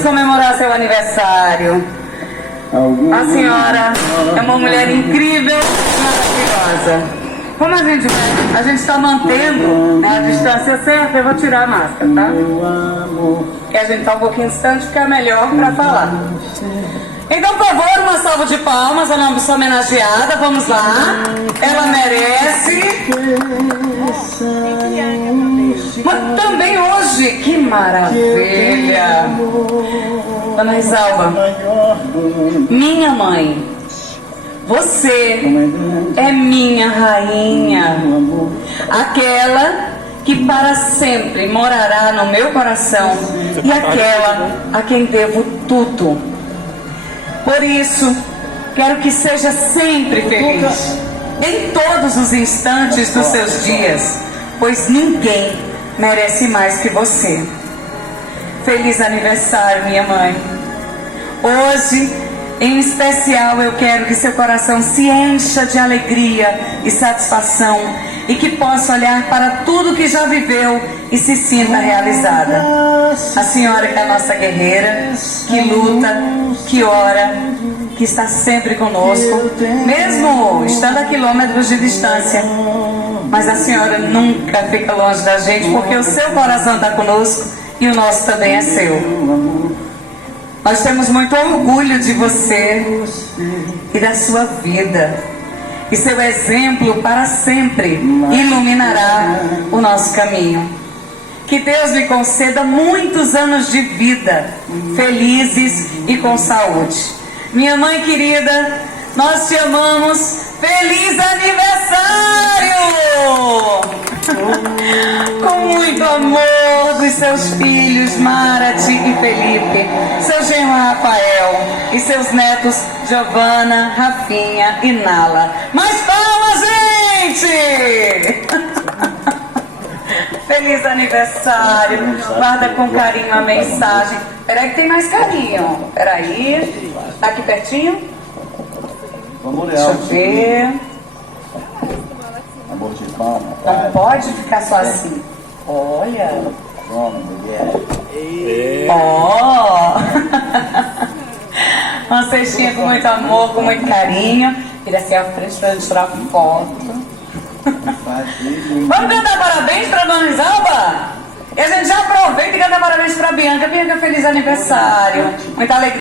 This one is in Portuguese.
Vamos comemorar seu aniversário. A senhora é uma mulher incrível, maravilhosa. Como a gente está mantendo, né, a distância certa, eu vou tirar a máscara, tá? E a gente está um pouquinho distante, fica melhor para falar. Então, por favor, uma salva de palmas à nossa homenageada. Vamos lá. Ela merece. Mas também hoje, que maravilha. Dona Isalva, minha mãe, você é minha rainha, aquela que para sempre morará no meu coração e aquela a quem devo tudo. Por isso, quero que seja sempre feliz, em todos os instantes dos seus dias, pois ninguém merece mais que você. Feliz aniversário, minha mãe. Hoje, em especial, eu quero que seu coração se encha de alegria e satisfação e que possa olhar para tudo que já viveu e se sinta realizada. A senhora que é a nossa guerreira, que luta, que ora, que está sempre conosco, mesmo estando a quilômetros de distância. Mas a senhora nunca fica longe da gente, porque o seu coração está conosco e o nosso também é seu. Nós temos muito orgulho de você e da sua vida. E seu exemplo para sempre iluminará o nosso caminho. Que Deus lhe conceda muitos anos de vida, felizes e com saúde. Minha mãe querida, nós te amamos. Feliz aniversário! Com muito amor dos seus filhos Marati e Felipe, seu genro Rafael e seus netos Giovana, Rafinha e Nala. Mais palmas, gente! Feliz aniversário! Guarda com carinho a mensagem. Peraí que tem mais carinho. Peraí. Tá aqui pertinho? Deixa eu ver. Não pode ficar só assim. Olha. Ó. Uma cestinha com muito amor, com muito carinho. Vira assim à frente pra gente tirar foto. Vamos cantar parabéns pra Dona Isalva? E a gente já aproveita e canta parabéns pra Bianca. Bianca, feliz aniversário. Muita alegria.